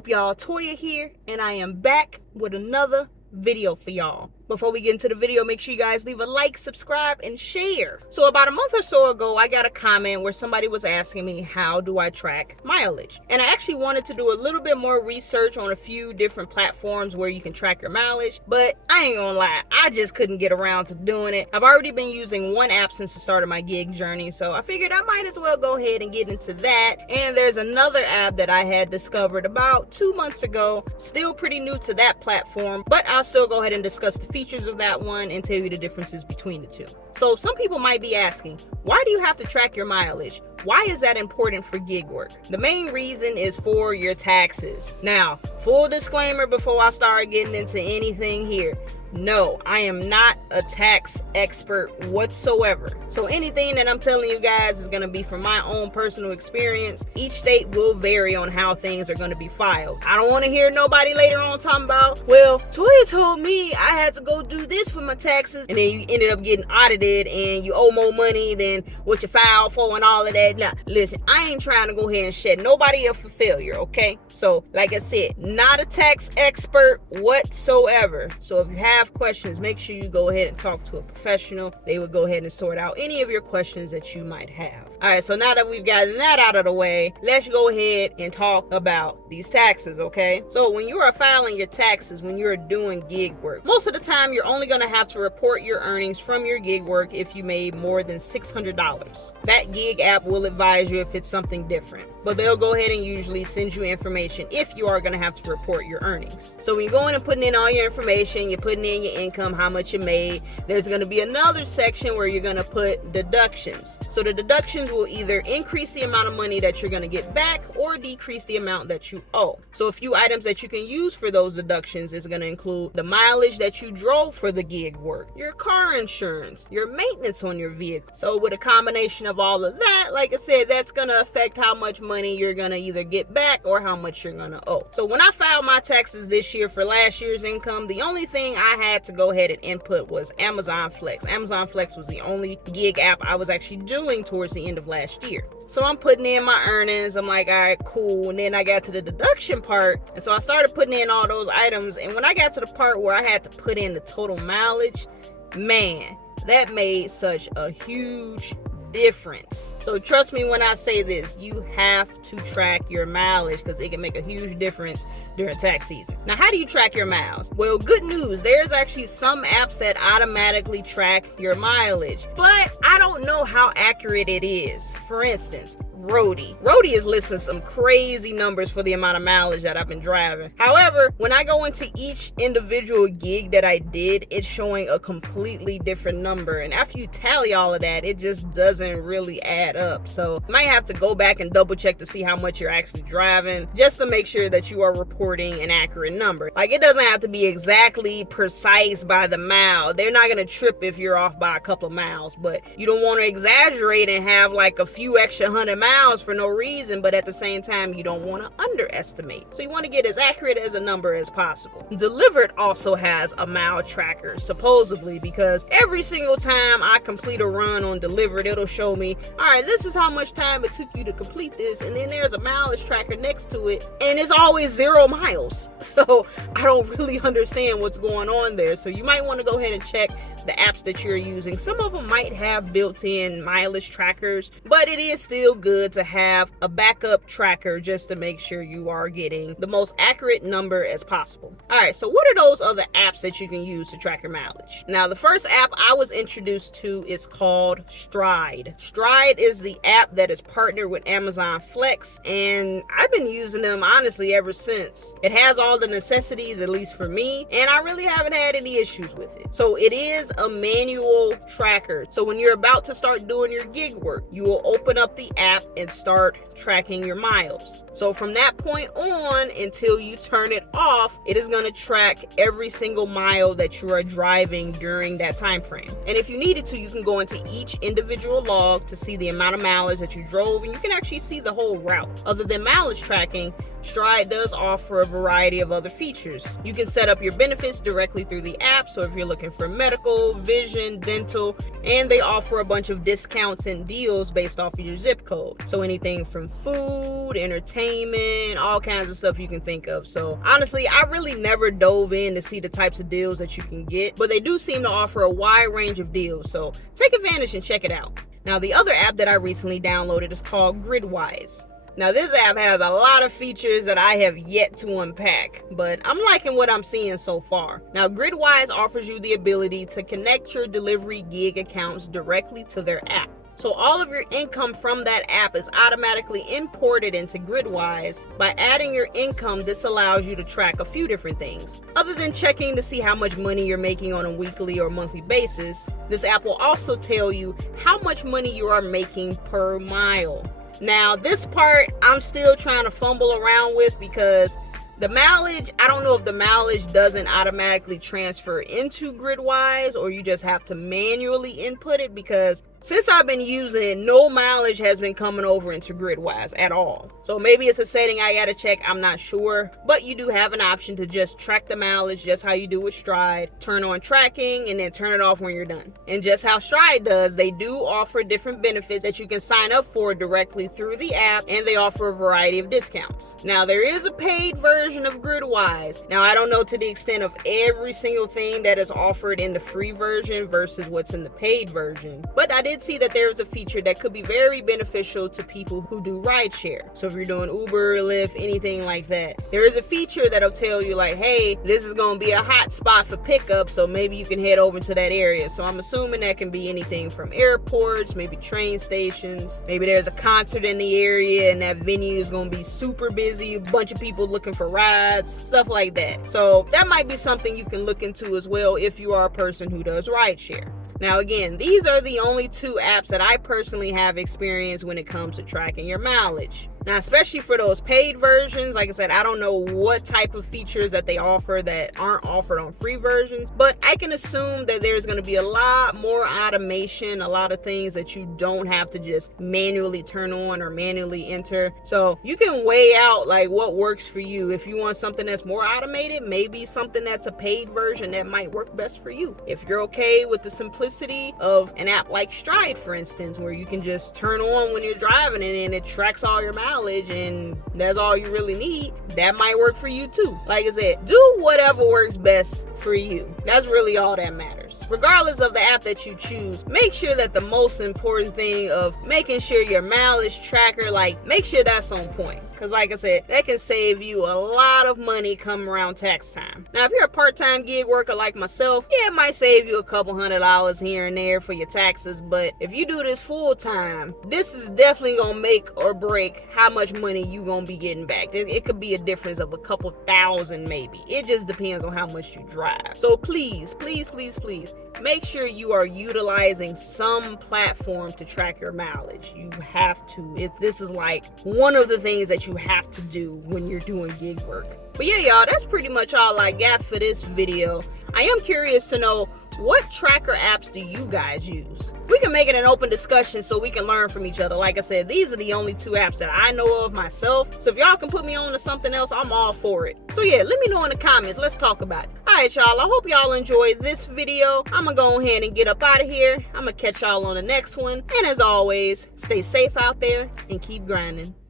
up, y'all? Toya here, and I am back with another video for y'all. Before we get into the video, make sure you guys leave a like, subscribe, and share. So about a month or so ago, I got a comment where somebody was asking me, how do I track mileage? And I actually wanted to do a little bit more research on a few different platforms where you can track your mileage, but I ain't gonna lie, I just couldn't get around to doing it. I've already been using one app since the start of my gig journey, so I figured I might as well go ahead and get into that. And there's another app that I had discovered about 2 months ago, still pretty new to that platform, but I'll still go ahead and discuss the features of that one and tell you the differences between the two. So some people might be asking, why do you have to track your mileage? Why is that important for gig work? The main reason is for your taxes. Now, full disclaimer before I start getting into anything here. No, I am not a tax expert whatsoever. So anything that I'm telling you guys is going to be from my own personal experience. Each state will vary on how things are going to be filed. I don't want to hear nobody later on talking about, well, Toya told me I had to go do this for my taxes, and then you ended up getting audited and you owe more money than what you filed for and all of that. Now, listen, I ain't trying to go ahead and shed nobody up for failure, okay? So, like I said, not a tax expert whatsoever. So if you have questions, make sure you go ahead and talk to a professional. They would go ahead and sort out any of your questions that you might have. All right, so now that we've gotten that out of the way, let's go ahead and talk about these taxes, okay? So when you are filing your taxes, when you're doing gig work, most of the time you're only going to have to report your earnings from your gig work if you made more than $600. That gig app will advise you if it's something different, but they'll go ahead and usually send you information if you are going to have to report your earnings. So when you're going and putting in all your information, you're putting in your income, how much you made, there's going to be another section where you're going to put deductions. So the deductions will either increase the amount of money that you're going to get back or decrease the amount that you owe. So a few items that you can use for those deductions is going to include the mileage that you drove for the gig work, your car insurance, your maintenance on your vehicle. So with a combination of all of that, like I said, that's going to affect how much money you're going to either get back or how much you're going to owe. So when I filed my taxes this year for last year's income, the only thing I had to go ahead and input was Amazon Flex. Amazon Flex was the only gig app I was actually doing towards the end of last year. So I'm putting in my earnings. I'm like, all right, cool. And then I got to the deduction part. And so I started putting in all those items. And when I got to the part where I had to put in the total mileage, man, that made such a huge difference. So trust me when I say this, you have to track your mileage because it can make a huge difference during tax season. Now, how do you track your miles? Well, good news, there's actually some apps that automatically track your mileage, but I don't know how accurate it is. For instance, Roadie is listing some crazy numbers for the amount of mileage that I've been driving. However, when I go into each individual gig that I did, it's showing a completely different number. And after you tally all of that, it just doesn't really add up. So you might have to go back and double check to see how much you're actually driving, just to make sure that you are reporting an accurate number. Like, it doesn't have to be exactly precise by the mile. They're not going to trip if you're off by a couple of miles, but you don't want to exaggerate and have like a few extra 100 miles for no reason, but at the same time, you don't want to underestimate. So you want to get as accurate as a number as possible. Delivered also has a mile tracker, supposedly, because every single time I complete a run on Delivered, it'll show me, all right, this is how much time it took you to complete this, and then there's a mileage tracker next to it, and it's always 0 miles. So I don't really understand what's going on there. So you might want to go ahead and check the apps that you're using. Some of them might have built-in mileage trackers, but it is still good to have a backup tracker just to make sure you are getting the most accurate number as possible. All right, so what are those other apps that you can use to track your mileage? Now, the first app I was introduced to is called Stride. Stride is the app that is partnered with Amazon Flex, and I've been using them honestly ever since. It has all the necessities, at least for me, and I really haven't had any issues with it. So it is a manual tracker. So when you're about to start doing your gig work, you will open up the app and start tracking your miles. So from that point on until you turn it off, it is going to track every single mile that you are driving during that time frame. And if you needed to, you can go into each individual log to see the amount of mileage that you drove, and you can actually see the whole route. Other than mileage tracking, Stride does offer a variety of other features. You can set up your benefits directly through the app, so if you're looking for medical, vision, dental, and they offer a bunch of discounts and deals based off of your zip code. So anything from food, entertainment, all kinds of stuff you can think of. So honestly, I really never dove in to see the types of deals that you can get, but they do seem to offer a wide range of deals. So take advantage and check it out. Now, the other app that I recently downloaded is called Gridwise. Now, this app has a lot of features that I have yet to unpack, but I'm liking what I'm seeing so far. Now, Gridwise offers you the ability to connect your delivery gig accounts directly to their app. So all of your income from that app is automatically imported into Gridwise. By adding your income, this allows you to track a few different things. Other than checking to see how much money you're making on a weekly or monthly basis, this app will also tell you how much money you are making per mile. Now, this part I'm still trying to fumble around with because the mileage, I don't know if the mileage doesn't automatically transfer into Gridwise or you just have to manually input it, because since I've been using it, no mileage has been coming over into Gridwise at all. So maybe it's a setting I gotta check, I'm not sure. But you do have an option to just track the mileage just how you do with Stride. Turn on tracking and then turn it off when you're done. And just how Stride does, they do offer different benefits that you can sign up for directly through the app, and they offer a variety of discounts. Now, there is a paid version of Gridwise. Now, I don't know to the extent of every single thing that is offered in the free version versus what's in the paid version. But I did see that there's a feature that could be very beneficial to people who do rideshare. So if you're doing Uber, Lyft, anything like that, there is a feature that'll tell you like, hey, this is going to be a hot spot for pickup, so maybe you can head over to that area. So I'm assuming that can be anything from airports, maybe train stations, maybe there's a concert in the area and that venue is going to be super busy, a bunch of people looking for rides, stuff like that. So that might be something you can look into as well if you are a person who does rideshare. Now, again, these are the only two apps that I personally have experience when it comes to tracking your mileage. Now, especially for those paid versions, like I said, I don't know what type of features that they offer that aren't offered on free versions, but I can assume that there's going to be a lot more automation, a lot of things that you don't have to just manually turn on or manually enter. So you can weigh out like what works for you. If you want something that's more automated, maybe something that's a paid version that might work best for you. If you're okay with the simplicity of an app like Stride, for instance, where you can just turn on when you're driving and then it tracks all your mileage and that's all you really need, that might work for you too. Like I said, do whatever works best for you. That's really all that matters. Regardless of the app that you choose, make sure that the most important thing of making sure your mileage tracker, like make sure that's on point. Because like I said, that can save you a lot of money come around tax time. Now, if you're a part-time gig worker like myself, yeah, it might save you a couple $100 here and there for your taxes. But if you do this full-time, this is definitely going to make or break how much money you going to be getting back. It could be a difference of a couple thousand maybe. It just depends on how much you drive. So please, please, please, please, make sure you are utilizing some platform to track your mileage. You have to. This is like one of the things that you have to do when you're doing gig work. But yeah, y'all, that's pretty much all I got for this video. I am curious to know, what tracker apps do you guys use? We can make it an open discussion so we can learn from each other. Like I said, these are the only two apps that I know of myself. So if y'all can put me on to something else, I'm all for it. So yeah, let me know in the comments. Let's talk about it. All right, y'all. I hope y'all enjoyed this video. I'm going to go ahead and get up out of here. I'm going to catch y'all on the next one. And as always, stay safe out there and keep grinding.